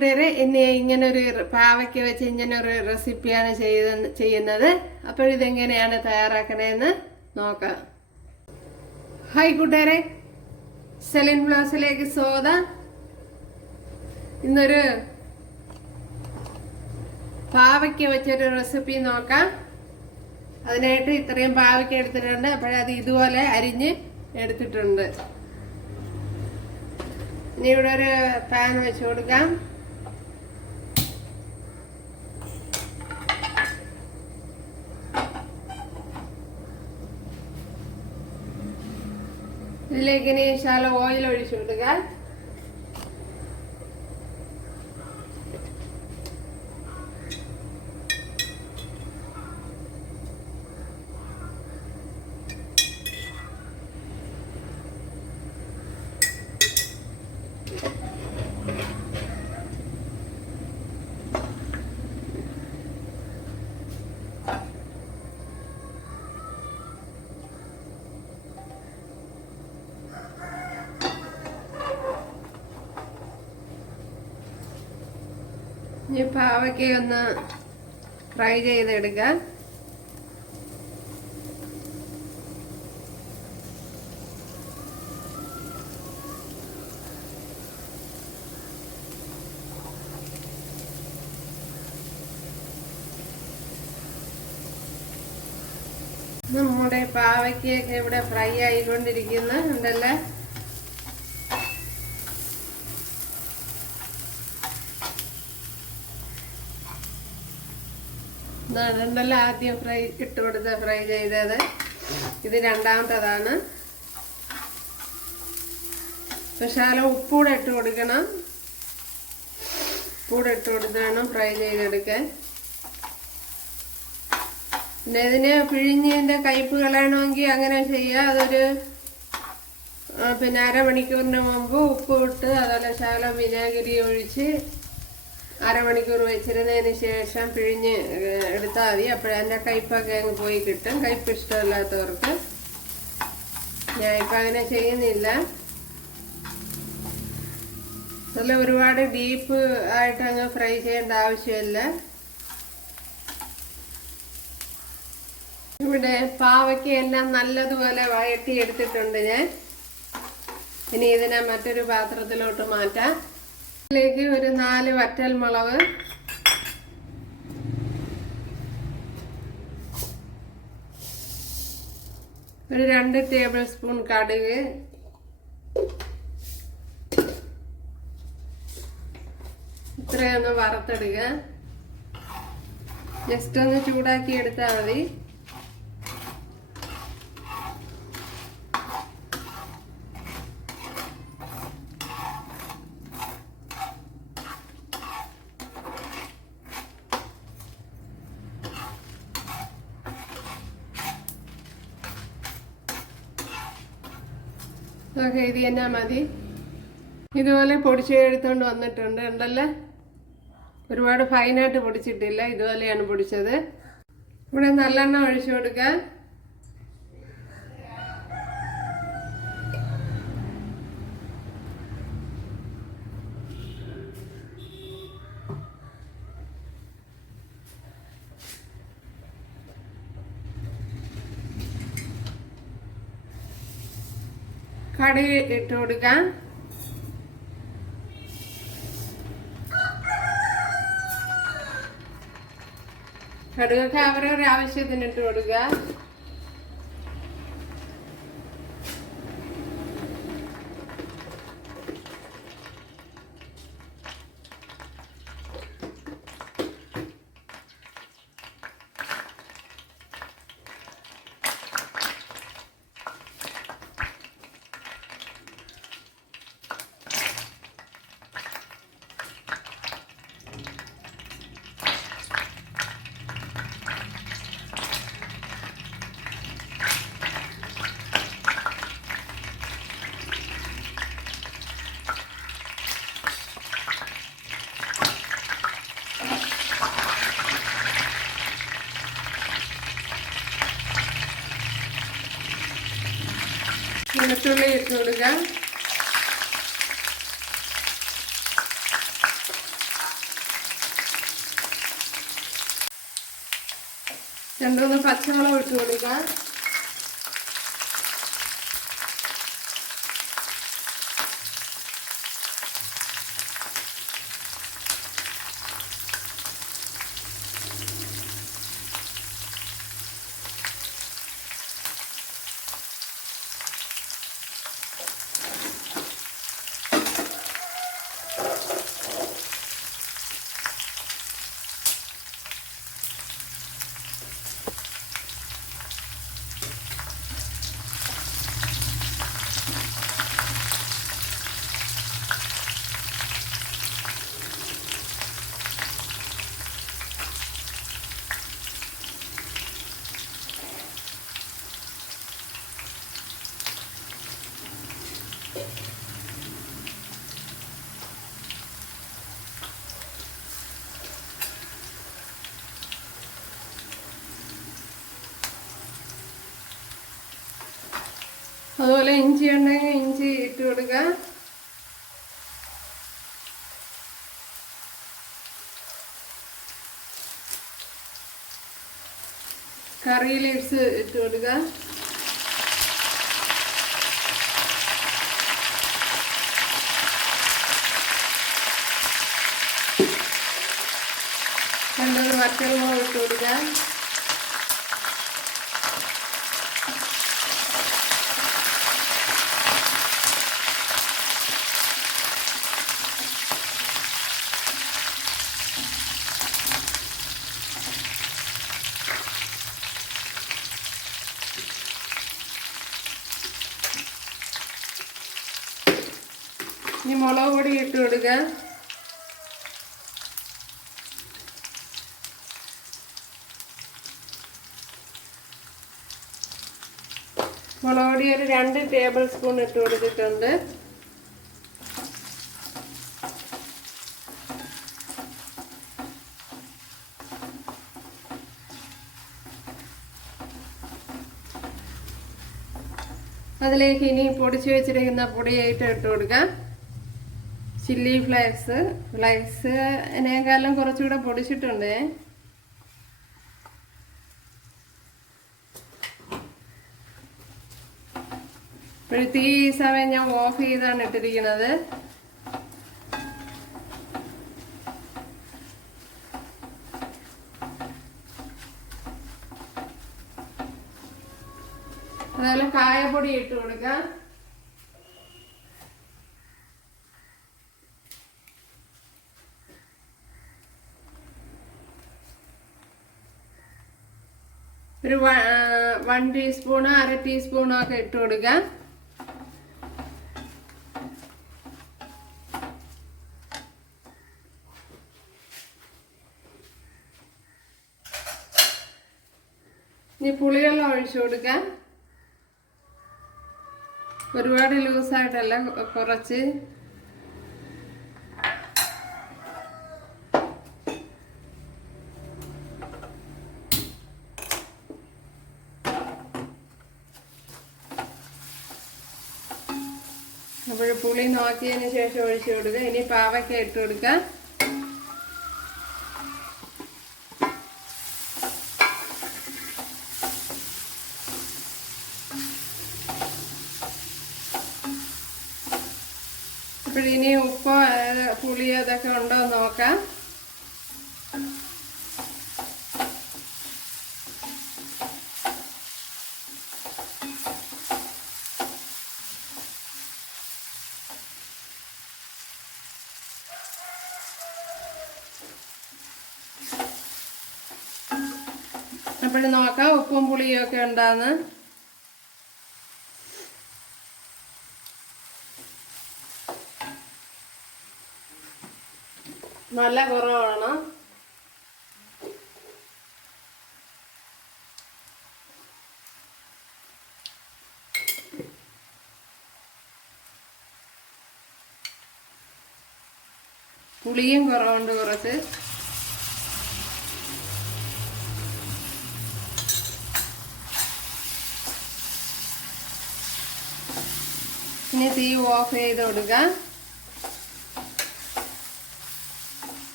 കൂട്ടുകാരെ, ഇനി ഇങ്ങനെ ഒരു പാവയ്ക്ക വെച്ച് ഇങ്ങനെ ഒരു റെസിപ്പിയാണ് ചെയ്യുന്നത്. അപ്പോൾ ഇതെങ്ങനെയാണ് തയ്യാറാക്കണതെന്ന് നോക്കാം. ഹായ് കൂട്ടുകാരെ, സെലിൻ ബ്ലോസിലേക്ക് സ്വാഗതം. ഇന്നൊരു പാവയ്ക്ക വെച്ചൊരു റെസിപ്പി നോക്കാം. അതിനായിട്ട് ഇത്രയും പാവയ്ക്ക എടുത്തിട്ടുണ്ട്. അപ്പോഴത് ഇതുപോലെ അരിഞ്ഞ് എടുത്തിട്ടുണ്ട്. ഇനി ഇവിടെ ഒരു പാൻ വെച്ച് കൊടുക്കാം. ഇതിലേക്ക് ഇനി ശകലം ഓയിൽ ഒഴിച്ചു കൊടുക്കാം. ഇനി പാവയ്ക്ക ഒന്ന് ഫ്രൈ ചെയ്തെടുക്കാം. നമ്മുടെ പാവയ്ക്കൊക്കെ ഇവിടെ ഫ്രൈ ആയിക്കൊണ്ടിരിക്കുന്നുണ്ടല്ലേ. രണ്ടല്ല ആദ്യം ഫ്രൈ ചെയ്തത്. ഇത് രണ്ടാമത്തതാണ്. ശകലം ഉപ്പൂടെ ഇട്ട് കൊടുക്കണം. ഉപ്പൂടെ ഇട്ട് കൊടുക്കണം ഫ്രൈ ചെയ്തെടുക്കാൻ. പിന്നെ ഇതിന് പിഴിഞ്ഞതിൻ്റെ കയ്പ്പ് കളയണമെങ്കിൽ അങ്ങനെ ചെയ്യാം. അതൊരു അരമണിക്കൂറിന് മുമ്പ് ഉപ്പ് ഇട്ട് അതുപോലെ ശകലം വിനാഗിരി ഒഴിച്ച് അരമണിക്കൂർ വെച്ചിരുന്നതിന് ശേഷം പിഴിഞ്ഞ് എടുത്താൽ മതി. അപ്പോഴതിൻ്റെ കയ്പ്പൊക്കെ അങ്ങ് പോയി കിട്ടും. കയ്പ്പ് ഇഷ്ടമല്ലാത്തവർക്ക്. ഞാൻ ഇപ്പം അങ്ങനെ ചെയ്യുന്നില്ല. നല്ല ഒരുപാട് ഡീപ്പ് ആയിട്ട് അങ്ങ് ഫ്രൈ ചെയ്യേണ്ട ആവശ്യമില്ല. ഇവിടെ പാവയ്ക്കയെല്ലാം നല്ലതുപോലെ വഴറ്റി എടുത്തിട്ടുണ്ട് ഞാൻ. ഇനി ഇതിനെ മറ്റൊരു പാത്രത്തിലോട്ട് മാറ്റാം. ഇതിലേക്ക് ഒരു 4 വറ്റൽ മുളക്, ഒരു 2 ടേബിൾ സ്പൂൺ കടുക്, ഇത്രയൊന്ന് വറുത്തെടുക്കുക. ജസ്റ്റ് ഒന്ന് ചൂടാക്കി എടുത്താൽ മതി. ഓക്കെ, ഇത് തന്നെ മതി. ഇതുപോലെ പൊടിച്ചെടുത്തോണ്ട് വന്നിട്ടുണ്ട് ഉണ്ടല്ലേ. ഒരുപാട് ഫൈനായിട്ട് പൊടിച്ചിട്ടില്ല, ഇതുപോലെയാണ് പൊടിച്ചത്. ഇവിടെ നല്ലെണ്ണ ഒഴിച്ചു കൊടുക്കാം. കടുക് ഇട്ട് കൊടുക്കാം. കടുകൊക്കെ അവരവരുടെ ആവശ്യത്തിന് ഇട്ട് കൊടുക്കുക. വെളുത്തുള്ളി ഇട്ട് കൊടുക്കാം. 2-3 പച്ചമുളക് ഇട്ട് കൊടുക്കാം. അതുപോലെ ഇഞ്ചി ഉണ്ടെങ്കിൽ ഇഞ്ചി ഇട്ട് കൊടുക്കുക. കറി ലീവ്സ് ഇട്ട് കൊടുക്കുക. രണ്ടൊരു വറ്റൽമുളക് ഇട്ട് കൊടുക്കുക. ഇനി മുളക് പൊടി ഇട്ട് കൊടുക്കുക. മുളക് പൊടി ഒരു 2 ടേബിൾ സ്പൂൺ ഇട്ട് കൊടുത്തിട്ടുണ്ട്. അതിലേക്ക് ഇനി പൊടിച്ച് വെച്ചിരിക്കുന്ന പൊടിയായിട്ട് ഇട്ട് കൊടുക്കാം. ചില്ലി ഫ്ലേക്സിനേക്കാളും കുറച്ചുകൂടെ പൊടിച്ചിട്ടുണ്ട്. തീ ഈ സമയം ഞാൻ ഓഫ് ചെയ്താണ് ഇട്ടിരിക്കുന്നത്. അതുപോലെ കായപ്പൊടി ഇട്ട് കൊടുക്കാം. ഒരു 1 ടീസ്പൂണോ 1/2 ടീസ്പൂണോ ഒക്കെ ഇട്ട് കൊടുക്കാം. ഇനി പുളിവെള്ളം ഒഴിച്ചു കൊടുക്കാം. ഒരുപാട് ലൂസായിട്ടല്ല, കുറച്ച്. അപ്പോൾ പുളി നോക്കിയതിന് ശേഷം ഒഴിച്ചു കൊടുക്കുക. ഇനി പാവയ്ക്ക ഇട്ട് കൊടുക്കാം. അപ്പോൾ ഇനി ഉപ്പോ പുളിയോ അതൊക്കെ ഉണ്ടോ എന്ന് നോക്കാം. അപ്പോൾ നോക്കാം ഉപ്പും പുളിയും ഒക്കെ ഉണ്ടാന്ന്. നല്ല കുറവാണ്. പുളിയും കുറവുണ്ട് കുറച്ച്. ഇനി തീ ഓഫ് ചെയ്ത് കൊടുക്കാം.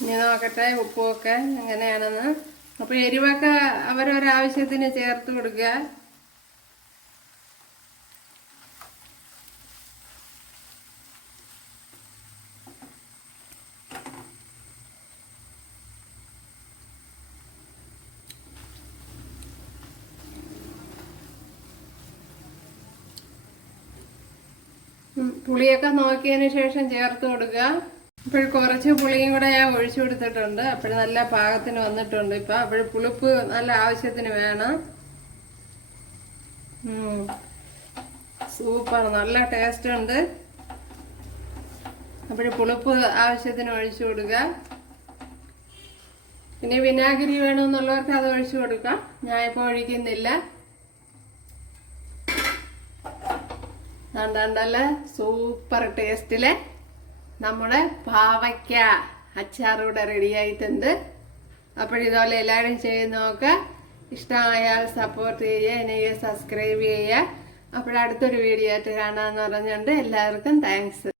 ഇനി നോക്കട്ടെ ഉപ്പുമൊക്കെ എങ്ങനെയാണെന്ന് അപ്പോൾ എരിവൊക്കെ അവരൊരാവശ്യത്തിന് ചേർത്ത് കൊടുക്കുക. പുളിയൊക്കെ നോക്കിയതിന് ശേഷം ചേർത്ത് കൊടുക്കുക. ഇപ്പോൾ കുറച്ച് പുളിയും കൂടെ ഞാൻ ഒഴിച്ചു കൊടുത്തിട്ടുണ്ട്. അപ്പോൾ നല്ല പാകത്തിന് വന്നിട്ടുണ്ട്. ഇപ്പം അപ്പോൾ പുളിപ്പ് നല്ല ആവശ്യത്തിന് വേണം. സൂപ്പർ, നല്ല ടേസ്റ്റ് ഉണ്ട്. അപ്പോൾ പുളിപ്പ് ആവശ്യത്തിന് ഒഴിച്ചു കൊടുക്കുക. പിന്നെ വിനാഗിരി വേണമെന്നുള്ളവർക്ക് അത് ഒഴിച്ചു കൊടുക്കാം. ഞാനിപ്പോൾ ഒഴിക്കുന്നില്ല. നല്ല സൂപ്പർ ടേസ്റ്റിലെ നമ്മുടെ പാവയ്ക്ക അച്ചാറിവിടെ റെഡി ആയിട്ടുണ്ട്. അപ്പോഴിതുപോലെ എല്ലാവരും ചെയ്ത് നോക്കുക. ഇഷ്ടമായാൽ സപ്പോർട്ട് ചെയ്യുക, എന്നെ സബ്സ്ക്രൈബ് ചെയ്യുക. അപ്പോഴടുത്തൊരു വീഡിയോ ആയിട്ട് കാണാമെന്ന് പറഞ്ഞുകൊണ്ട് എല്ലാവർക്കും താങ്ക്സ്.